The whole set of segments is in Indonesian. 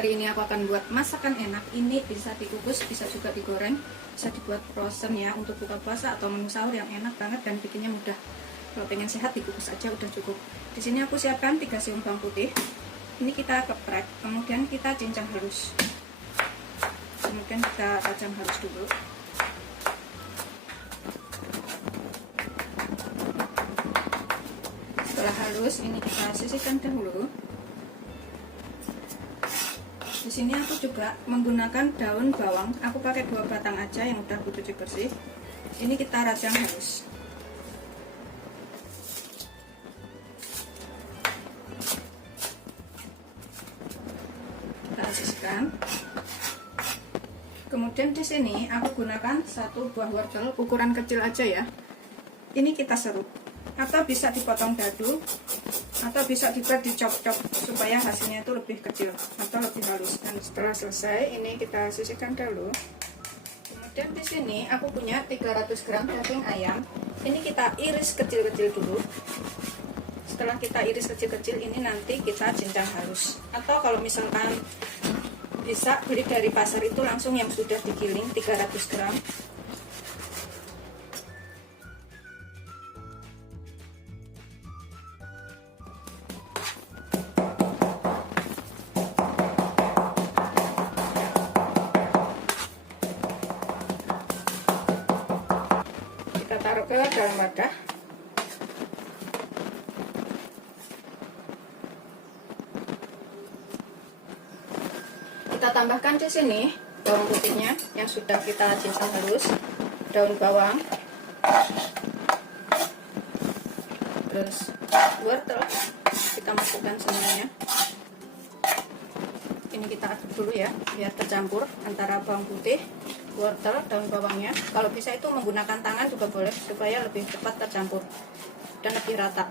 Kali ini aku akan buat masakan enak. Ini bisa dikukus, bisa juga digoreng, bisa dibuat frozen ya untuk buka puasa atau menu sahur yang enak banget dan bikinnya mudah. Kalau pengen sehat dikukus aja udah cukup. Di sini aku siapkan 3 siung bawang putih. Ini kita geprek, kemudian kita cincang halus. Kemudian kita rajang halus dulu. Setelah halus, ini kita sisihkan dahulu. Di sini aku juga menggunakan daun bawang. Aku pakai 2 batang aja yang udah aku cuci bersih. Ini kita rajang halus. Kita sisihkan. Kemudian di sini aku gunakan 1 buah wortel ukuran kecil aja ya. Ini kita serut, atau bisa dipotong dadu, atau bisa juga dicop-cop supaya hasilnya itu lebih kecil atau lebih halus. Dan setelah selesai, ini kita sisihkan dulu. Kemudian di sini aku punya 300 gram daging ayam. Ini kita iris kecil-kecil dulu. Setelah kita iris kecil-kecil, ini nanti kita cincang halus. Atau kalau misalkan bisa beli dari pasar itu langsung yang sudah digiling 300 gram. Kita taruh ke dalam wadah. Kita tambahkan di sini bawang putihnya yang sudah kita cincang halus, daun bawang, terus wortel kita masukkan semuanya. Ini kita aduk dulu ya, biar tercampur antara bawang putih, wortel, daun bawangnya. Kalau bisa itu menggunakan tangan juga boleh supaya lebih cepat tercampur dan lebih rata.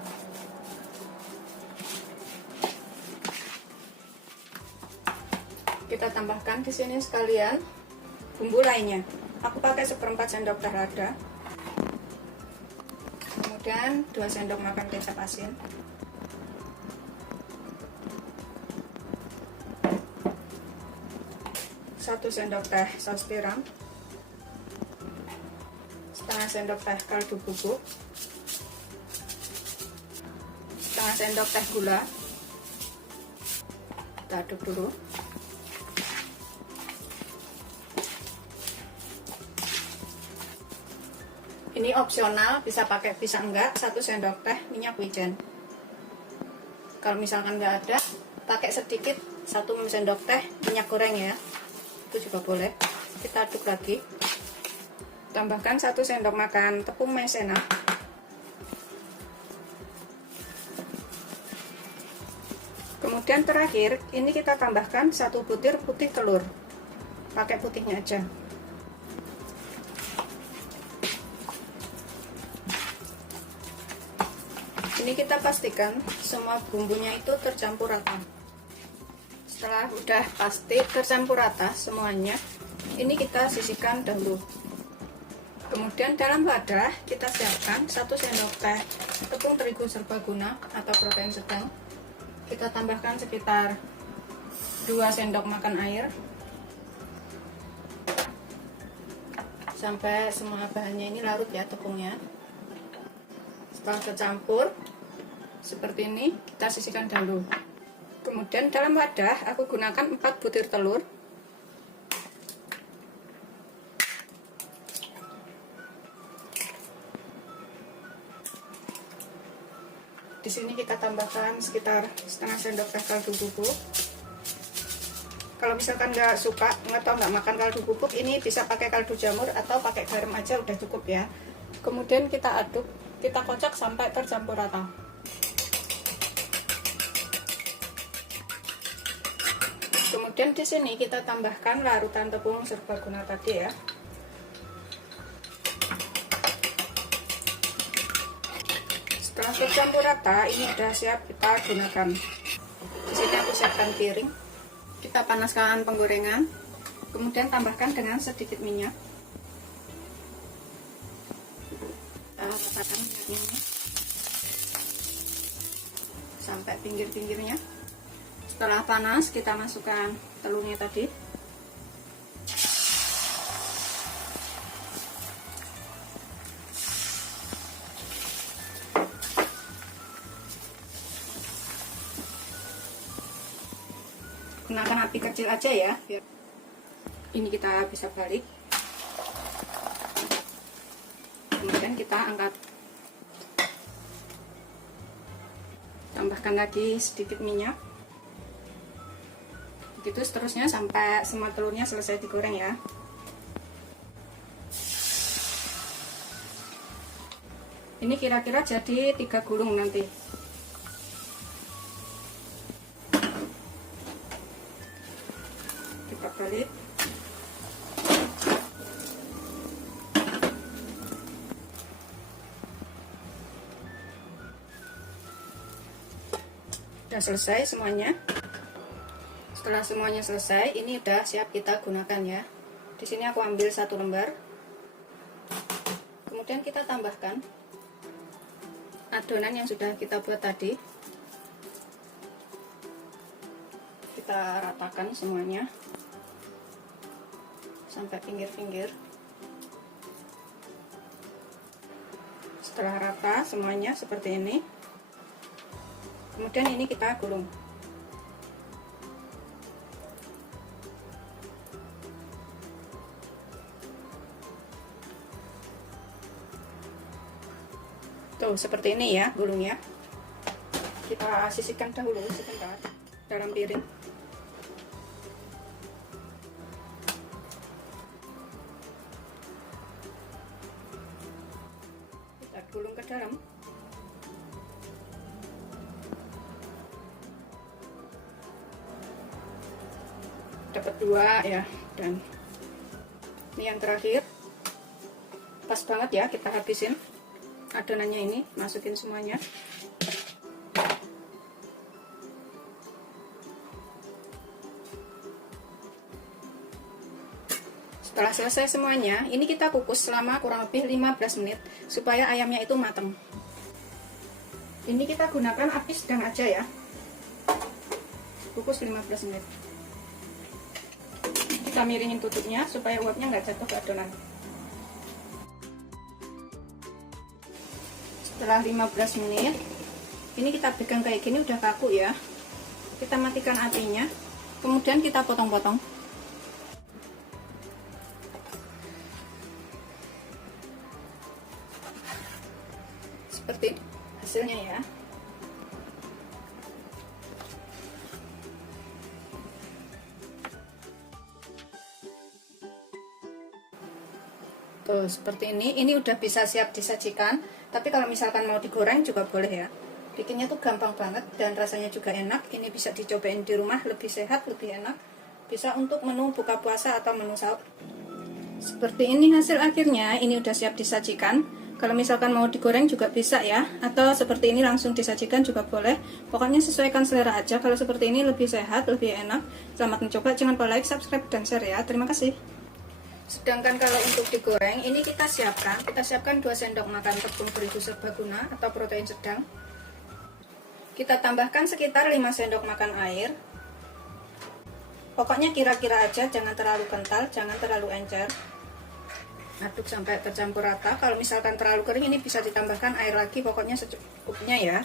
Kita tambahkan di sini sekalian bumbu lainnya. Aku pakai 1/4 sendok teh lada. Kemudian 2 sendok makan kecap asin. 1 sendok teh saus tiram. Setengah sendok teh kaldu bubuk. Setengah sendok teh gula. Kita aduk dulu. Ini opsional, bisa pakai bisa enggak. 1 sendok teh minyak wijen. Kalau misalkan enggak ada, pakai sedikit 1 sendok teh minyak goreng ya, itu juga boleh. Kita aduk lagi. Tambahkan 1 sendok makan tepung maizena. Kemudian terakhir, ini kita tambahkan 1 butir putih telur. Pakai putihnya aja. Ini kita pastikan semua bumbunya itu tercampur rata. Setelah udah pasti tercampur rata semuanya, ini kita sisihkan dahulu. Kemudian dalam wadah kita siapkan 1 sendok teh tepung terigu serbaguna atau protein sedang. Kita tambahkan sekitar 2 sendok makan air sampai semua bahannya ini larut ya, tepungnya. Setelah tercampur seperti ini, kita sisihkan dahulu. Kemudian dalam wadah aku gunakan 4 butir telur. Di sini kita tambahkan sekitar setengah sendok teh kaldu bubuk. Kalau misalkan nggak suka atau nggak makan kaldu bubuk, ini bisa pakai kaldu jamur atau pakai garam aja udah cukup ya. Kemudian kita aduk, kita kocok sampai tercampur rata. Kemudian di sini kita tambahkan larutan tepung serbaguna tadi ya. Setelah tercampur rata, ini sudah siap kita gunakan. Di sini aku siapkan piring. Kita panaskan penggorengan. Kemudian tambahkan dengan sedikit minyak. Ratakan minyaknya sampai pinggir-pinggirnya. Setelah panas, kita masukkan telurnya tadi. Gunakan api kecil aja ya, biar ini kita bisa balik. Kemudian kita angkat, tambahkan lagi sedikit minyak, begitu seterusnya sampai semua telurnya selesai digoreng ya. Ini kira-kira jadi 3 gulung nanti. Kita balik. Udah selesai semuanya. Setelah semuanya selesai, ini udah siap kita gunakan ya. Di sini aku ambil 1 lembar. Kemudian kita tambahkan adonan yang sudah kita buat tadi. Kita ratakan semuanya sampai pinggir-pinggir. Setelah rata semuanya seperti ini, kemudian ini kita gulung. Tuh seperti ini ya gulungnya. Kita sisihkan dahulu sebentar dalam piring. Kita gulung ke dalam. Dapat 2 ya, dan ini yang terakhir. Pas banget ya kita habisin adonannya ini, masukin semuanya. Setelah selesai semuanya, ini kita kukus selama kurang lebih 15 menit supaya ayamnya itu matang. Ini kita gunakan api sedang aja ya. Kukus 15 menit. Kita miringin tutupnya supaya uapnya nggak jatuh ke adonan. Setelah 15 menit, ini kita pegang kayak gini udah kaku ya. Kita matikan apinya, kemudian kita potong-potong. Seperti hasilnya ya. Tuh seperti ini udah bisa siap disajikan. Tapi kalau misalkan mau digoreng juga boleh ya. Bikinnya tuh gampang banget dan rasanya juga enak. Ini bisa dicobain di rumah, lebih sehat, lebih enak. Bisa untuk menu buka puasa atau menu sahur. Seperti ini hasil akhirnya. Ini udah siap disajikan. Kalau misalkan mau digoreng juga bisa ya. Atau seperti ini langsung disajikan juga boleh. Pokoknya sesuaikan selera aja. Kalau seperti ini lebih sehat, lebih enak. Selamat mencoba. Jangan lupa like, subscribe, dan share ya. Terima kasih. Sedangkan kalau untuk digoreng, ini kita siapkan 2 sendok makan tepung terigu serbaguna atau protein sedang. Kita tambahkan sekitar 5 sendok makan air. Pokoknya kira-kira aja, jangan terlalu kental, jangan terlalu encer. Aduk sampai tercampur rata. Kalau misalkan terlalu kering, ini bisa ditambahkan air lagi, pokoknya secukupnya ya.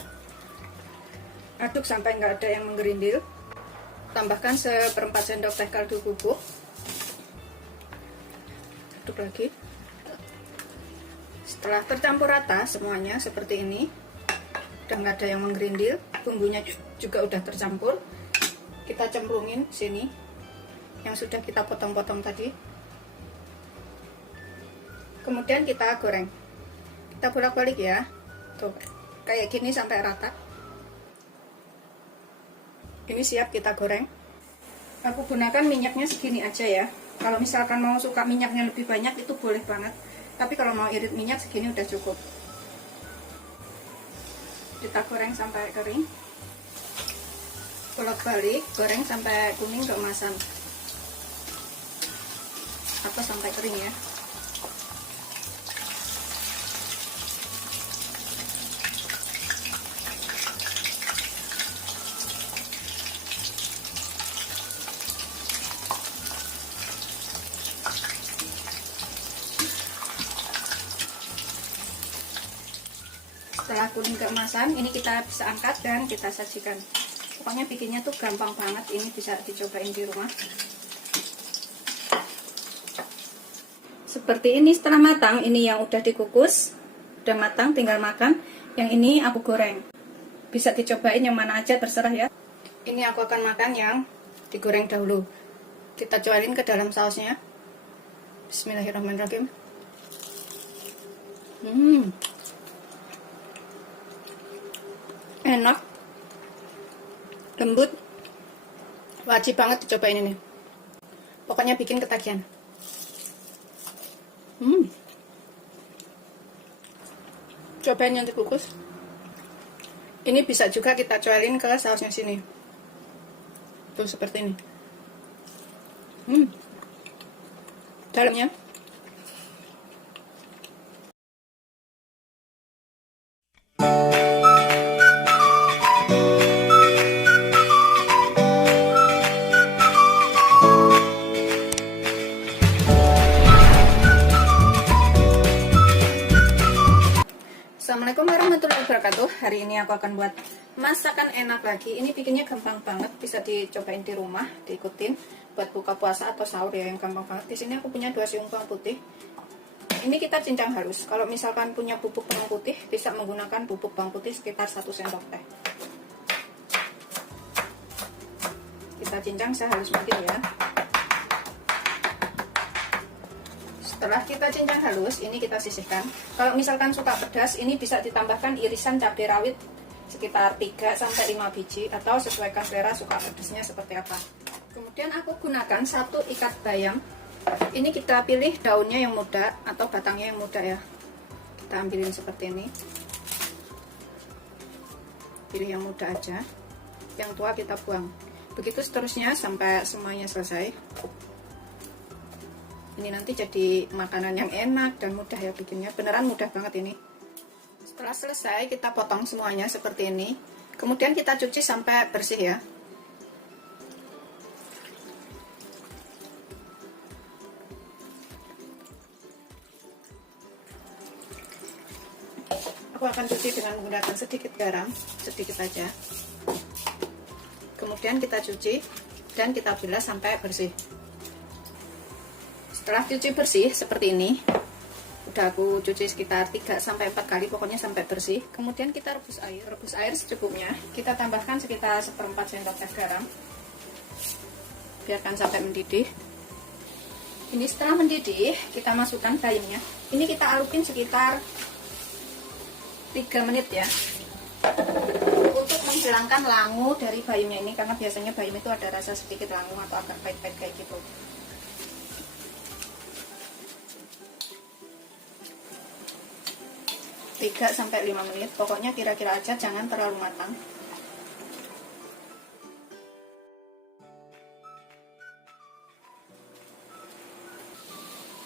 Aduk sampai nggak ada yang menggerindil. Tambahkan 1/4 sendok teh kaldu bubuk. Aduk lagi. Setelah tercampur rata semuanya seperti ini, udah nggak ada yang menggerindil, bumbunya juga udah tercampur. Kita cemplungin sini yang sudah kita potong-potong tadi. Kemudian kita goreng. Kita bolak-balik ya. Tuh, kayak gini sampai rata. Ini siap kita goreng. Aku gunakan minyaknya segini aja ya. Kalau misalkan mau suka minyaknya lebih banyak itu boleh banget. Tapi kalau mau irit minyak segini udah cukup. Kita goreng sampai kering. Bolak-balik, goreng sampai kuning keemasan. Atau sampai kering ya. Setelah kuning keemasan, ini kita bisa angkat dan kita sajikan. Pokoknya bikinnya tuh gampang banget, ini bisa dicobain di rumah. Seperti ini setelah matang, ini yang udah dikukus, udah matang, tinggal makan. Yang ini aku goreng. Bisa dicobain yang mana aja, terserah ya. Ini aku akan makan yang digoreng dahulu. Kita cualin ke dalam sausnya. Bismillahirrahmanirrahim. Enak, lembut, wajib banget dicobain ini. Pokoknya bikin ketagihan. Cobain yang dikukus. Ini bisa juga kita cualin ke sausnya sini. Tuh seperti ini. Dalamnya Assalamualaikum warahmatullahi wabarakatuh. Hari ini aku akan buat masakan enak lagi. Ini bikinnya gampang banget, bisa dicobain di rumah, diikutin buat buka puasa atau sahur ya, yang gampang banget. Di sini aku punya 2 siung bawang putih. Ini kita cincang halus. Kalau misalkan punya bubuk bawang putih, bisa menggunakan bubuk bawang putih sekitar 1 sendok teh. Kita cincang sehalus mungkin ya. Setelah kita cincang halus, ini kita sisihkan. Kalau misalkan suka pedas, ini bisa ditambahkan irisan cabai rawit sekitar 3-5 biji, atau sesuaikan selera suka pedasnya seperti apa. Kemudian aku gunakan 1 ikat bayam. Ini kita pilih daunnya yang muda atau batangnya yang muda ya. Kita ambilin seperti ini. Pilih yang muda aja. Yang tua kita buang. Begitu seterusnya sampai semuanya selesai. Ini nanti jadi makanan yang enak dan mudah ya bikinnya. Beneran mudah banget ini. Setelah selesai kita potong semuanya seperti ini. Kemudian kita cuci sampai bersih ya. Aku akan cuci dengan menggunakan sedikit garam, sedikit aja. Kemudian kita cuci dan kita bilas sampai bersih. Setelah cuci bersih seperti ini, udah aku cuci sekitar 3-4 kali, pokoknya sampai bersih. Kemudian kita rebus air secukupnya. Kita tambahkan sekitar 1/4 sendok teh garam. Biarkan sampai mendidih. Ini setelah mendidih, kita masukkan bayamnya. Ini kita alukin sekitar 3 menit ya. Untuk menghilangkan langu dari bayamnya ini, karena biasanya bayam itu ada rasa sedikit langu atau agak pahit-pahit kayak gitu. 3-5 menit, pokoknya kira-kira aja, jangan terlalu matang.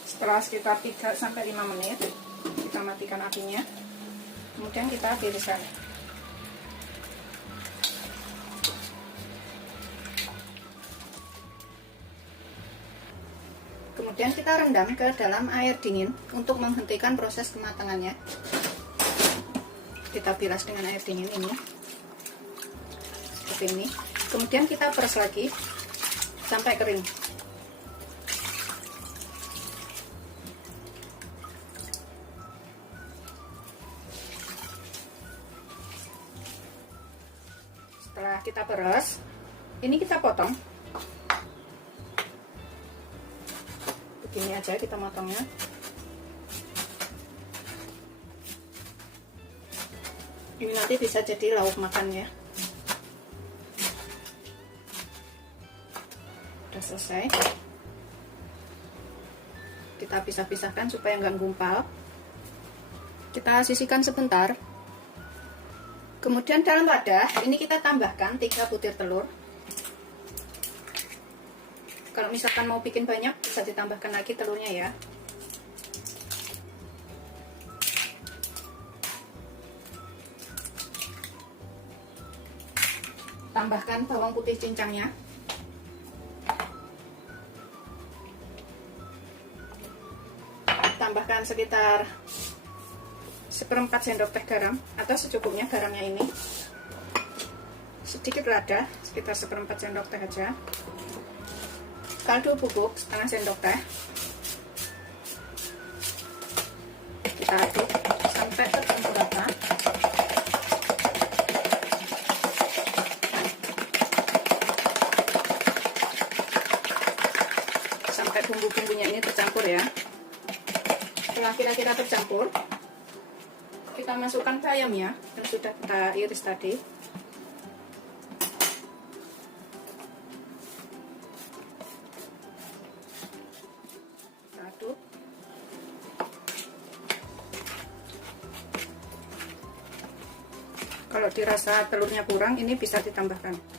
Setelah sekitar 3-5 menit, kita matikan apinya. Kemudian kita tiriskan. Kemudian kita rendam ke dalam air dingin untuk menghentikan proses kematangannya. Kita bilas dengan air dingin ini seperti ini. Kemudian kita peres lagi sampai kering. Setelah kita peres, ini kita potong begini aja, kita motongnya. Ini nanti bisa jadi lauk makannya. Udah selesai. Kita pisah-pisahkan supaya nggak gumpal. Kita sisihkan sebentar. Kemudian dalam wadah ini kita tambahkan 3 butir telur. Kalau misalkan mau bikin banyak, bisa ditambahkan lagi telurnya ya. Tambahkan bawang putih cincangnya. Tambahkan sekitar 1/4 sendok teh garam atau secukupnya garamnya ini. Sedikit lada, sekitar 1/4 sendok teh aja. Kaldu bubuk setengah sendok teh. Kita aduk sampai tercampur rata. Sampai bumbu-bumbunya ini tercampur ya. Setelah kira-kira tercampur, kita masukkan bayamnya yang sudah kita iris tadi. Kita aduk. Kalau dirasa telurnya kurang, ini bisa ditambahkan.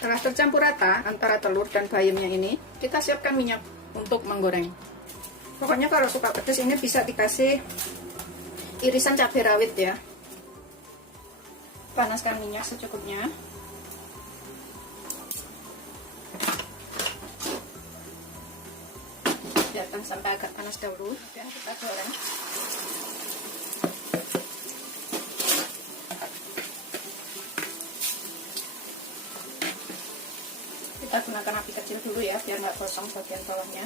Setelah tercampur rata antara telur dan bayamnya ini, kita siapkan minyak untuk menggoreng. Pokoknya kalau suka pedas ini bisa dikasih irisan cabai rawit ya. Panaskan minyak secukupnya. Biarkan sampai agak panas dahulu, dan kita goreng. Kita gunakan api kecil dulu ya, biar nggak gosong bagian bawahnya.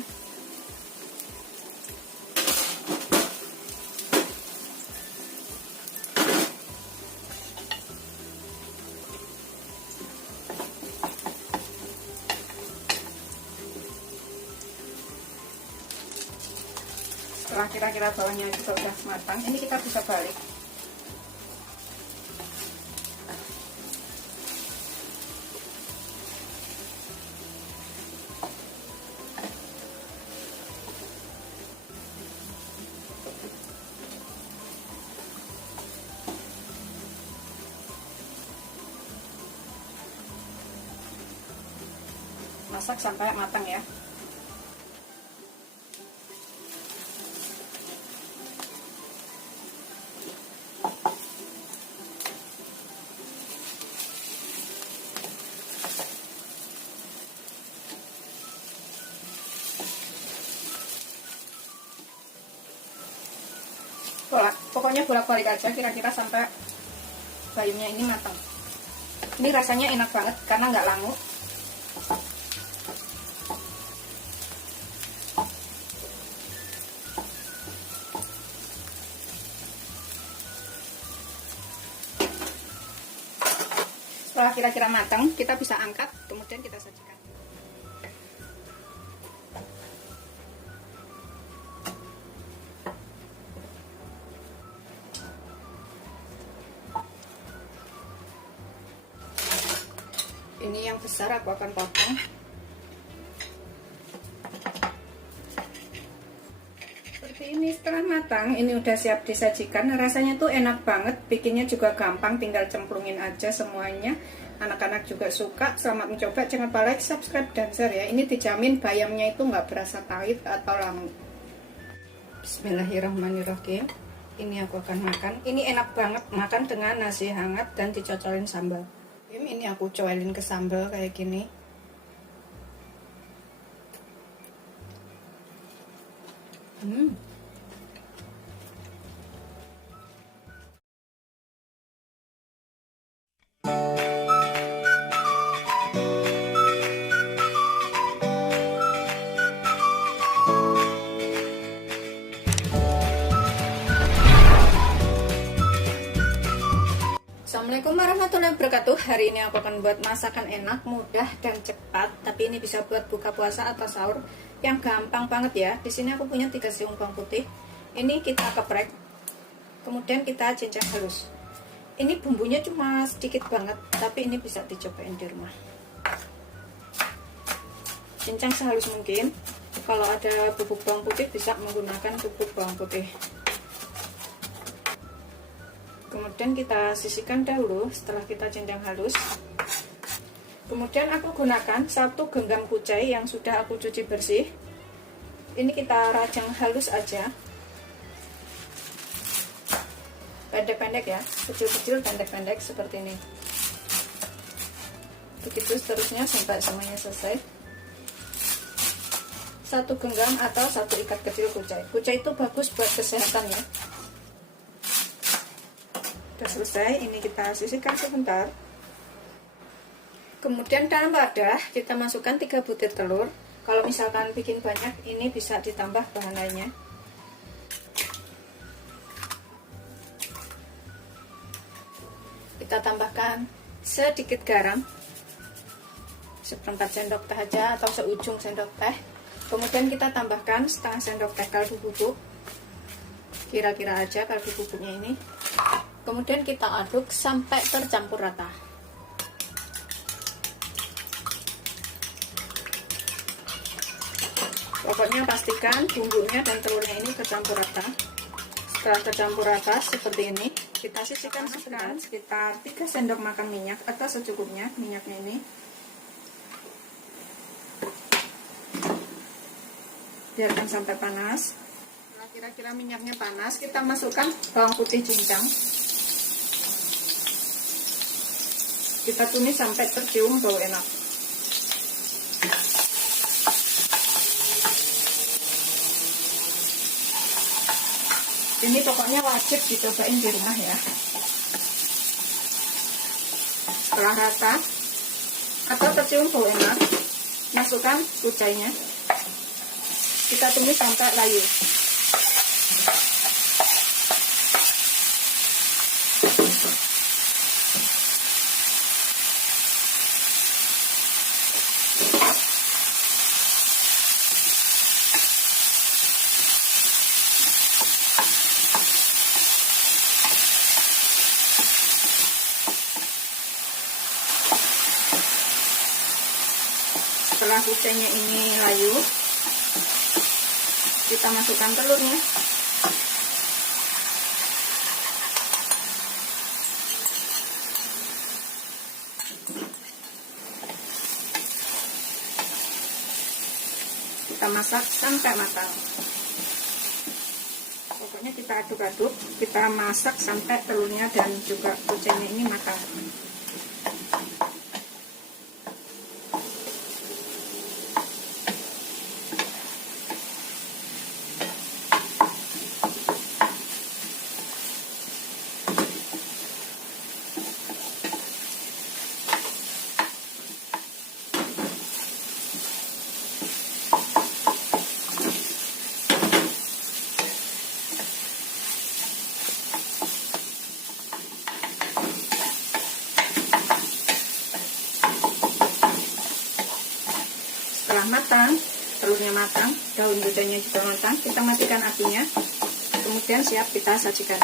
Setelah kira-kira bawahnya juga udah matang, ini kita bisa balik. Masak sampai matang ya. Pokoknya bolak-balik aja kira-kira sampai bayamnya ini matang. Ini rasanya enak banget karena nggak langu. Setelah kira-kira matang, kita bisa angkat, kemudian kita sajikan. Ini yang besar aku akan potong. Seperti ini setelah matang, ini udah siap disajikan. Rasanya tuh enak banget, bikinnya juga gampang, tinggal cemplungin aja semuanya. Anak-anak juga suka. Selamat mencoba, jangan lupa like, subscribe, dan share ya. Ini dijamin bayamnya itu nggak berasa pahit atau langu. Bismillahirrahmanirrahim. Ini aku akan makan. Ini enak banget makan dengan nasi hangat dan dicocolin sambal. Ini aku coelin ke sambal kayak gini. Assalamualaikum warahmatullahi wabarakatuh. Hari ini aku akan buat masakan enak, mudah, dan cepat. Tapi ini bisa buat buka puasa atau sahur yang gampang banget ya. Di sini aku punya 3 siung bawang putih. Ini kita geprek, kemudian kita cincang halus. Ini bumbunya cuma sedikit banget, tapi ini bisa dicobain di rumah. Cincang sehalus mungkin. Kalau ada bubuk bawang putih bisa menggunakan bubuk bawang putih. Kemudian kita sisihkan dahulu setelah kita cincang halus. Kemudian aku gunakan 1 genggam kucai yang sudah aku cuci bersih. Ini kita rajang halus aja. Pendek-pendek ya, kecil-kecil, pendek-pendek seperti ini. Begitu seterusnya sampai semuanya selesai. 1 genggam atau 1 ikat kecil kucai. Kucai itu bagus buat kesehatan ya. Sudah selesai, ini kita sisihkan sebentar. Kemudian dalam wadah kita masukkan 3 butir telur. Kalau misalkan bikin banyak, ini bisa ditambah bahan lainnya. Kita tambahkan sedikit garam, seperempat sendok teh aja atau seujung sendok teh. Kemudian kita tambahkan setengah sendok teh kaldu bubuk, kira-kira aja kaldu bubuknya ini. Kemudian kita aduk sampai tercampur rata. Pokoknya pastikan bumbunya dan telurnya ini tercampur rata. Setelah tercampur rata seperti ini, kita sisihkan sekitar 3 sendok makan minyak atau secukupnya minyaknya ini. Biarkan sampai panas. Nah, kira-kira minyaknya panas, kita masukkan bawang putih cincang. Kita tumis sampai tercium bau enak. Ini pokoknya wajib dicobain di rumah ya. Setelah rata atau tercium bau enak, masukkan kucainya. Kita tumis sampai layu. Setelah kucainya ini layu, kita masukkan telurnya. Kita masak sampai matang. Pokoknya kita aduk-aduk, kita masak sampai telurnya dan juga kucainya ini matang. Setelah matang, telurnya matang, daun kucainya juga matang, kita matikan apinya. Kemudian siap kita sajikan.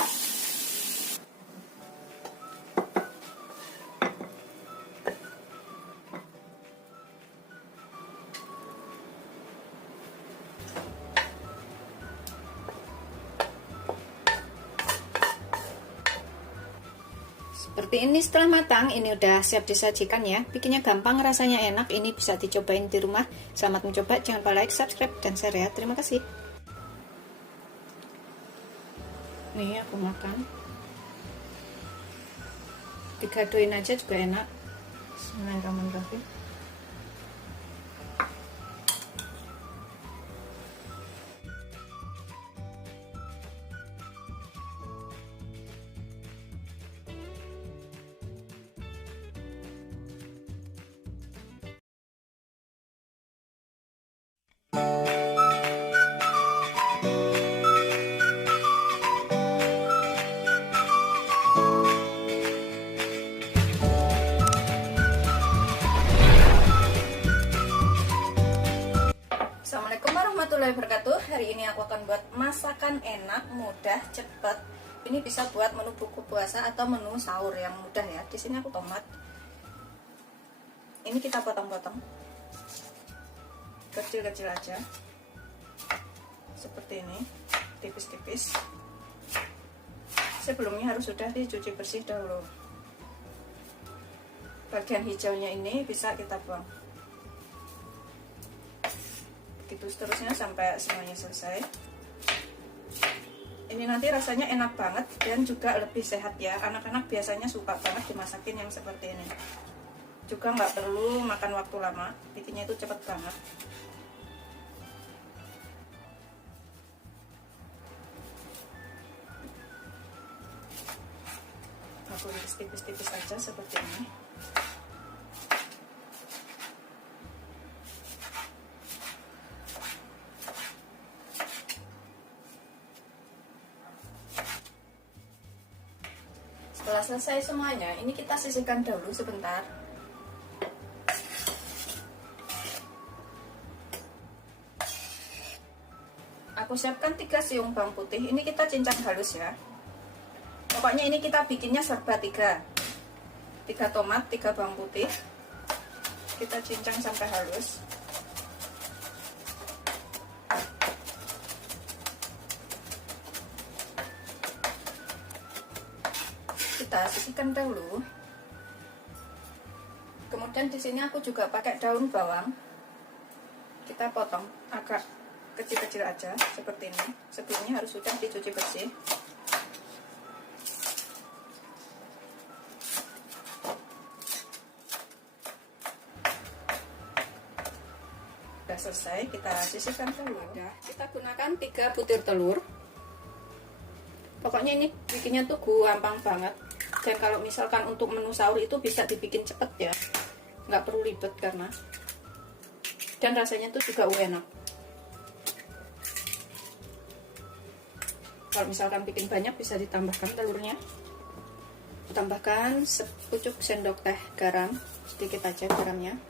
Seperti ini setelah matang, ini udah siap disajikan ya. Bikinnya gampang, rasanya enak, ini bisa dicobain di rumah. Selamat mencoba, jangan lupa like, subscribe, dan share ya. Terima kasih. Nih aku makan. Digadoin aja juga enak. Bismillahirrahmanirrahim. Assalamualaikum warahmatullahi wabarakatuh. Hari ini aku akan buat masakan enak, mudah, cepat. Ini bisa buat menu buku puasa atau menu sahur yang mudah ya. Di sini aku tomat. Ini kita potong-potong kecil-kecil aja, seperti ini, tipis-tipis. Sebelumnya harus sudah dicuci bersih dahulu. Bagian hijaunya ini bisa kita buang. Begitu seterusnya sampai semuanya selesai. Ini nanti rasanya enak banget dan juga lebih sehat ya. Anak-anak biasanya suka banget dimasakin yang seperti ini. juga nggak perlu makan waktu lama, bikinnya itu cepet banget. Aku iris tipis-tipis aja seperti ini. Setelah selesai semuanya, ini kita sisihkan dahulu sebentar. Aku siapkan 3 siung bawang putih. Ini kita cincang halus ya. Pokoknya ini kita bikinnya serba 3 tomat, 3 bawang putih. Kita cincang sampai halus. Kita sisihkan dahulu. Kemudian di sini aku juga pakai daun bawang. Kita potong agak kecil-kecil aja seperti ini. Sebelumnya harus sudah dicuci bersih. Sudah selesai, kita sisihkan dulu. Kita gunakan 3 butir telur. Pokoknya ini bikinnya tuh gampang banget. Dan kalau misalkan untuk menu sahur itu bisa dibikin cepet ya, nggak perlu ribet karena, dan rasanya tuh juga enak. Kalau misalkan bikin banyak bisa ditambahkan telurnya. Tambahkan sepucuk sendok teh garam, sedikit aja garamnya,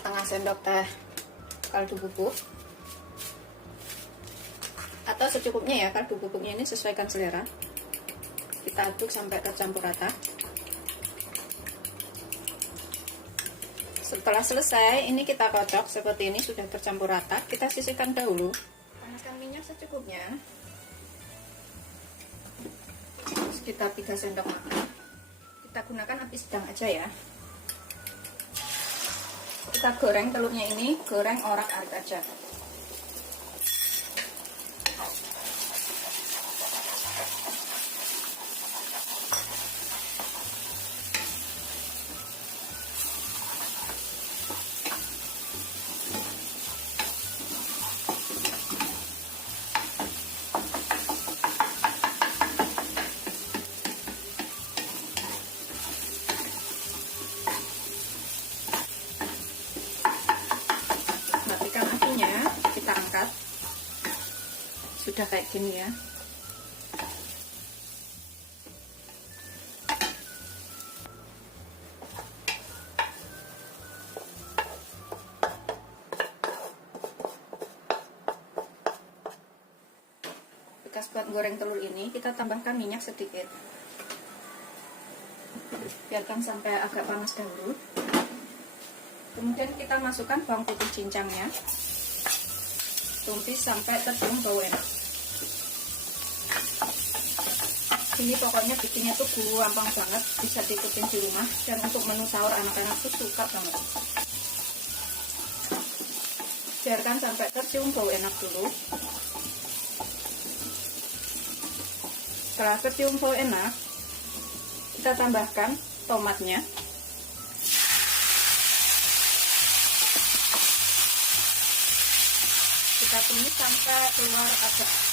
setengah sendok teh kaldu bubuk, atau secukupnya ya, kaldu bubuknya ini sesuaikan selera. Kita aduk sampai tercampur rata. Setelah selesai, ini kita kocok seperti ini, sudah tercampur rata. Kita sisihkan dahulu. Panaskan minyak secukupnya, sekitar 3 sendok makan. Kita gunakan api sedang aja ya. Kita goreng telurnya ini, goreng orak-arik aja. Kita angkat, sudah kayak gini ya. Bekas buat goreng telur ini kita tambahkan minyak sedikit, biarkan sampai agak panas dahulu. Kemudian kita masukkan bawang putih cincangnya, tumis sampai tercium bau enak. Ini pokoknya bikinnya tuh gampang banget, bisa diikutin di rumah, dan untuk menu sahur anak-anak tuh suka banget. Biarkan sampai tercium bau enak dulu. Setelah tercium bau enak, kita tambahkan tomatnya. Kita tumis sampai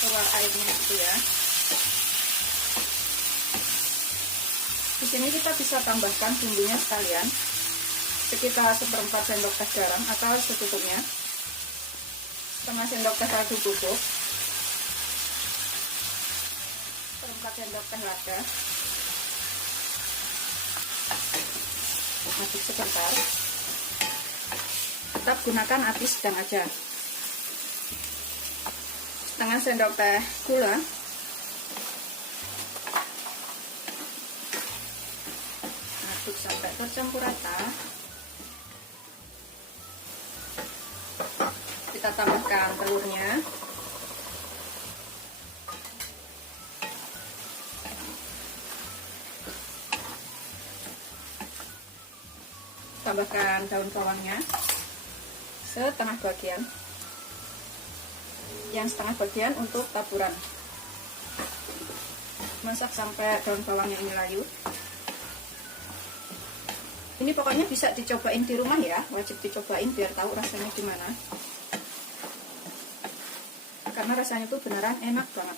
keluar airnya gitu ya. Di sini kita bisa tambahkan bumbunya sekalian, sekitar 1/4 sendok teh garam atau secukupnya, setengah sendok teh kaldu bubuk, 1/4 sendok teh lada. Aduk sebentar. Tetap gunakan api sedang aja. Setengah sendok teh gula, aduk sampai tercampur rata. Kita tambahkan telurnya, tambahkan daun bawangnya setengah bagian, yang setengah bagian untuk taburan. Masak sampai daun bawangnya ini layu. Ini pokoknya bisa dicobain di rumah ya, wajib dicobain biar tahu rasanya gimana. Karena rasanya tuh beneran enak banget.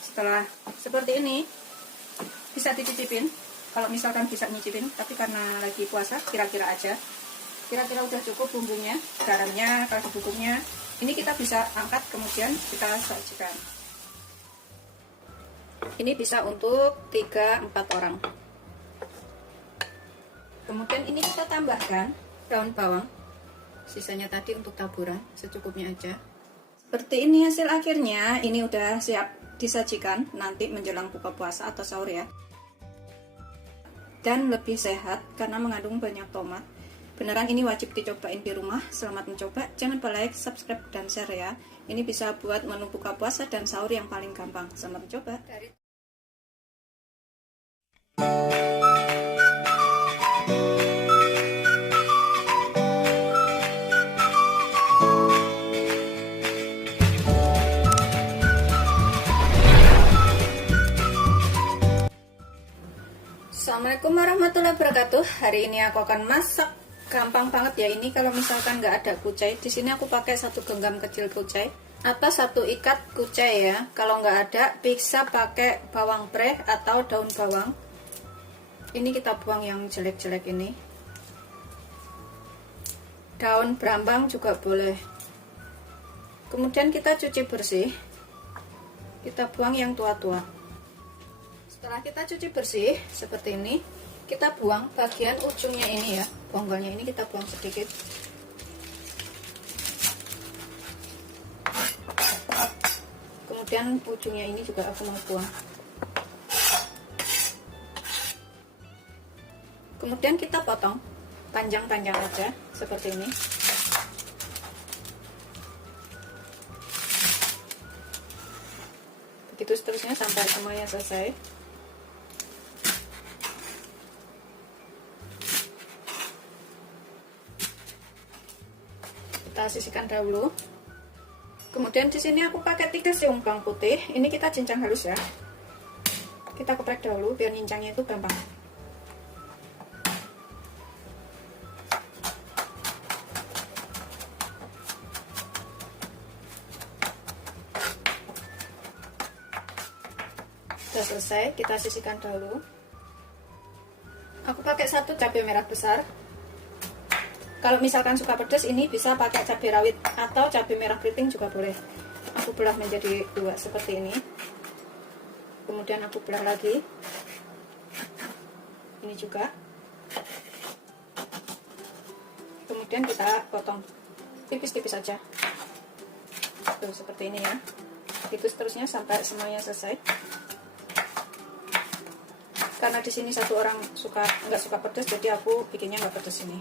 Setelah seperti ini, bisa dicicipin. Kalau misalkan bisa nyicipin, tapi karena lagi puasa, kira-kira aja. Kira-kira udah cukup bumbunya, garamnya, kaldu bubuknya. Ini kita bisa angkat, kemudian kita sajikan. Ini bisa untuk 3-4 orang. Kemudian ini kita tambahkan daun bawang. Sisanya tadi untuk taburan, secukupnya aja. Seperti ini hasil akhirnya. Ini udah siap disajikan nanti menjelang buka puasa atau sahur ya. Dan lebih sehat karena mengandung banyak tomat. Beneran ini wajib dicobain di rumah. Selamat mencoba. Jangan lupa like, subscribe, dan share ya. Ini bisa buat menu buka puasa dan sahur yang paling gampang. Selamat mencoba. Assalamualaikum warahmatullahi wabarakatuh. Hari ini aku akan masak gampang banget ya. Ini kalau misalkan nggak ada kucai, di sini aku pakai 1 genggam kecil kucai atau 1 ikat kucai ya. Kalau nggak ada, bisa pakai bawang pre atau daun bawang. Ini kita buang yang jelek-jelek ini. Daun brambang juga boleh. Kemudian kita cuci bersih. Kita buang yang tua-tua. Setelah kita cuci bersih seperti ini, kita buang bagian ujungnya ini ya, bonggolnya ini kita buang sedikit. Kemudian ujungnya ini juga aku mau buang. Kemudian kita potong panjang-panjang aja seperti ini. Begitu seterusnya sampai semuanya selesai. Kita sisihkan dahulu. Kemudian di sini aku pakai 3 siung bawang putih. Ini kita cincang halus ya. Kita geprek dahulu biar nyincangnya itu gampang. Sudah selesai, kita sisihkan dahulu. Aku pakai 1 cabai merah besar. Kalau misalkan suka pedas, ini bisa pakai cabai rawit atau cabai merah keriting juga boleh. Aku belah menjadi 2 seperti ini. Kemudian aku belah lagi. Ini juga. Kemudian kita potong tipis-tipis saja. Tuh seperti ini ya. Itu seterusnya sampai semuanya selesai. Karena di sini 1 orang nggak suka pedas, jadi aku bikinnya nggak pedas ini.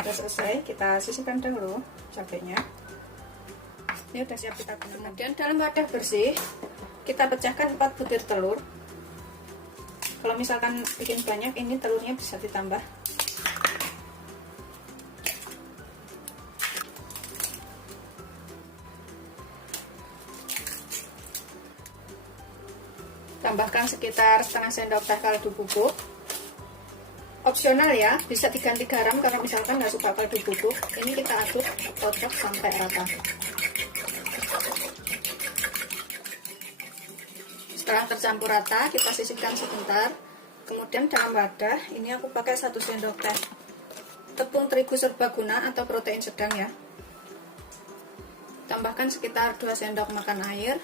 Sudah selesai, kita sisihkan dahulu cabenya. Ini udah siap kita gunakan. Kemudian dalam wadah bersih kita pecahkan 4 butir telur. Kalau misalkan bikin banyak, ini telurnya bisa ditambah. Tambahkan sekitar setengah sendok teh kaldu bubuk. Opsional ya, bisa diganti garam kalau misalkan nggak suka kaldu bubuk. Ini kita aduk kocok sampai rata. Setelah tercampur rata, kita sisihkan sebentar. Kemudian dalam wadah, ini aku pakai 1 sendok teh tepung terigu serbaguna atau protein sedang ya. Tambahkan sekitar 2 sendok makan air.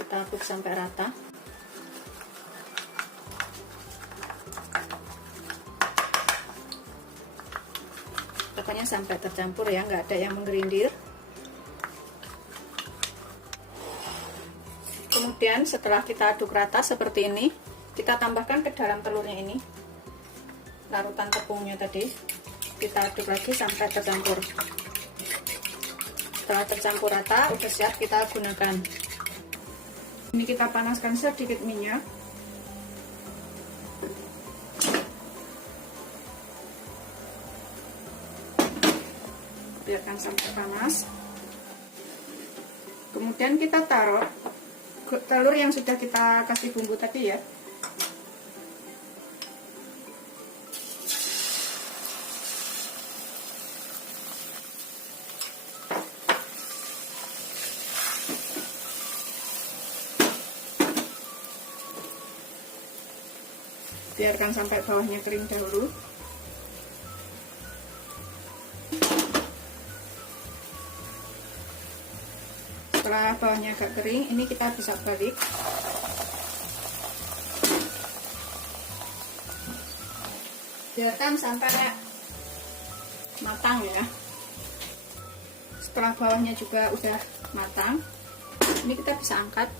Kita aduk sampai rata. Pokoknya sampai tercampur ya, nggak ada yang menggerindir. Kemudian setelah kita aduk rata seperti ini, kita tambahkan ke dalam telurnya ini larutan tepungnya tadi. Kita aduk lagi sampai tercampur. Setelah tercampur rata, udah siap kita gunakan. Ini kita panaskan sedikit minyak. Biarkan sampai panas. Kemudian kita taruh telur yang sudah kita kasih bumbu tadi ya. Biarkan sampai bawahnya kering dahulu. Setelah bawahnya agak kering, ini kita bisa balik. Biarkan sampai matang ya. Setelah bawahnya juga udah matang, ini kita bisa angkat.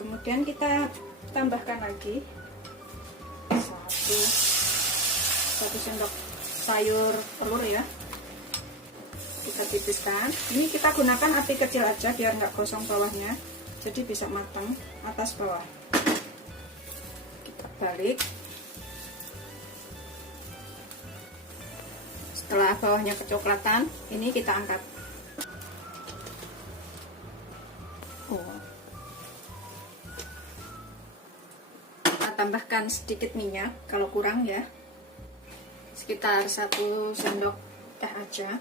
Kemudian kita tambahkan lagi satu sendok sayur telur ya, kita tipiskan. Ini kita gunakan api kecil aja biar nggak gosong bawahnya, jadi bisa matang atas bawah. Kita balik. Setelah bawahnya kecoklatan, ini kita angkat. Tambahkan sedikit minyak kalau kurang ya, sekitar 1 sendok teh aja.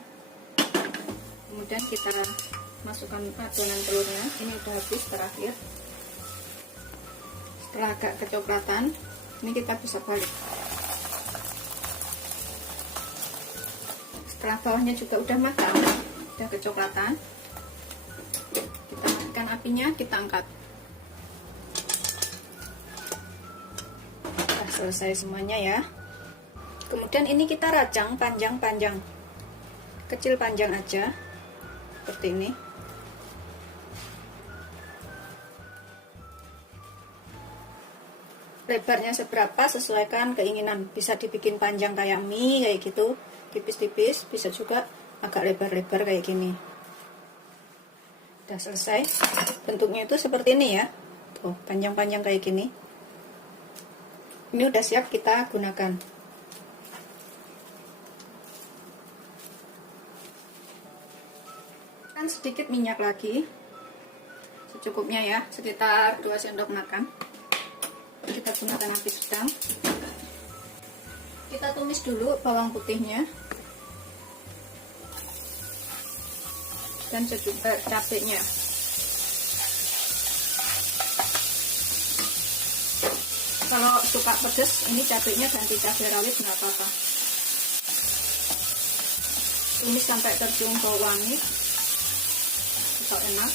Kemudian kita masukkan adonan telurnya, ini udah habis terakhir. Setelah agak kecoklatan, ini kita bisa balik. Setelah bawahnya juga udah matang, udah kecoklatan, kita matikan apinya, kita angkat. Selesai semuanya ya. Kemudian ini kita rajang panjang-panjang, kecil panjang aja seperti ini. Lebarnya seberapa sesuaikan keinginan, bisa dibikin panjang kayak mie kayak gitu, tipis-tipis, bisa juga agak lebar-lebar kayak gini. Udah selesai. Bentuknya itu seperti ini ya, tuh panjang-panjang kayak gini. Ini udah siap kita gunakan. Kan sedikit minyak lagi, secukupnya ya, sekitar 2 sendok makan. Kita gunakan api sedang. Kita tumis dulu bawang putihnya dan juga cabenya. Kalau suka pedas, ini cabenya ganti cabai rawit nggak apa-apa. Tumis sampai tercium bau wangi, bisa enak.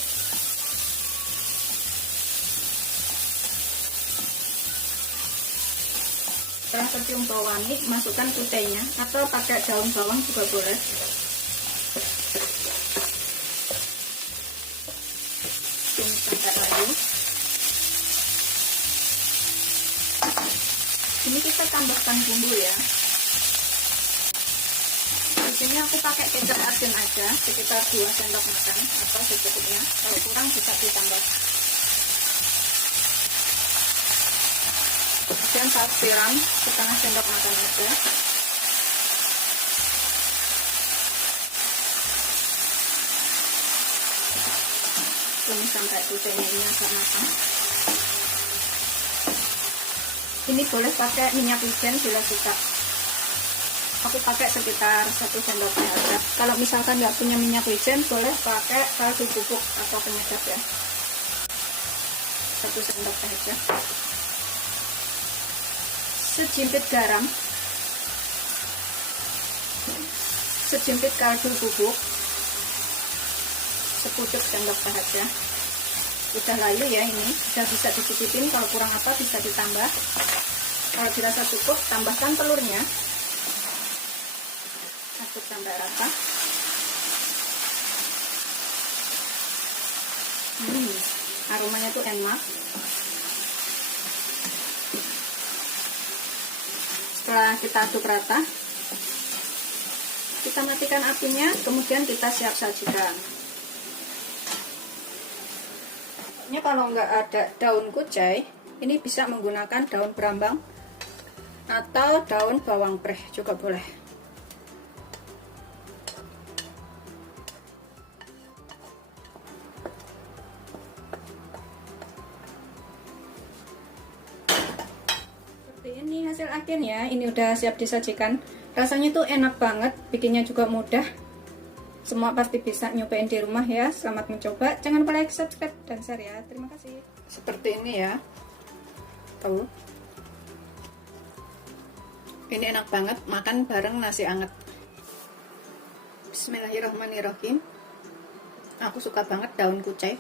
Setelah tercium bau wangi, masukkan kutainya atau pakai daun bawang juga boleh. Tumis sampai layu. Ini kita tambahkan bumbu ya. Di sini aku pakai kecap asin aja, sekitar 2 sendok makan atau secukupnya. Kalau kurang bisa ditambah. Kemudian saus tiram setengah sendok makan aja. Tumis sampai kutainya ini agak matang. Ini boleh pakai minyak wijen bila suka. Aku pakai sekitar 1 sendok teh aja. Kalau misalkan nggak punya minyak wijen, boleh pakai kaldu bubuk atau penyedap ya. 1 sendok teh aja. Sejimpit garam, sejimpit kaldu bubuk, sepucuk sendok teh aja. Udah layu ya, ini udah bisa dicicipin. Kalau kurang apa bisa ditambah. Kalau dirasa cukup, tambahkan telurnya, aduk sampai rata. Aromanya tuh enak. Setelah kita aduk rata, kita matikan apinya, kemudian kita siap sajikan. Kalau nggak ada daun kucai, ini bisa menggunakan daun berambang atau daun bawang preh juga boleh. nikmatin ya. Ini udah siap disajikan. Rasanya tuh enak banget, bikinnya juga mudah. Semua pasti bisa nyobain di rumah ya. Selamat mencoba. Jangan lupa like, subscribe, dan share ya. Terima kasih. Seperti ini ya. Tuh. Ini enak banget makan bareng nasi anget. Bismillahirrahmanirrahim. Aku suka banget daun kucai.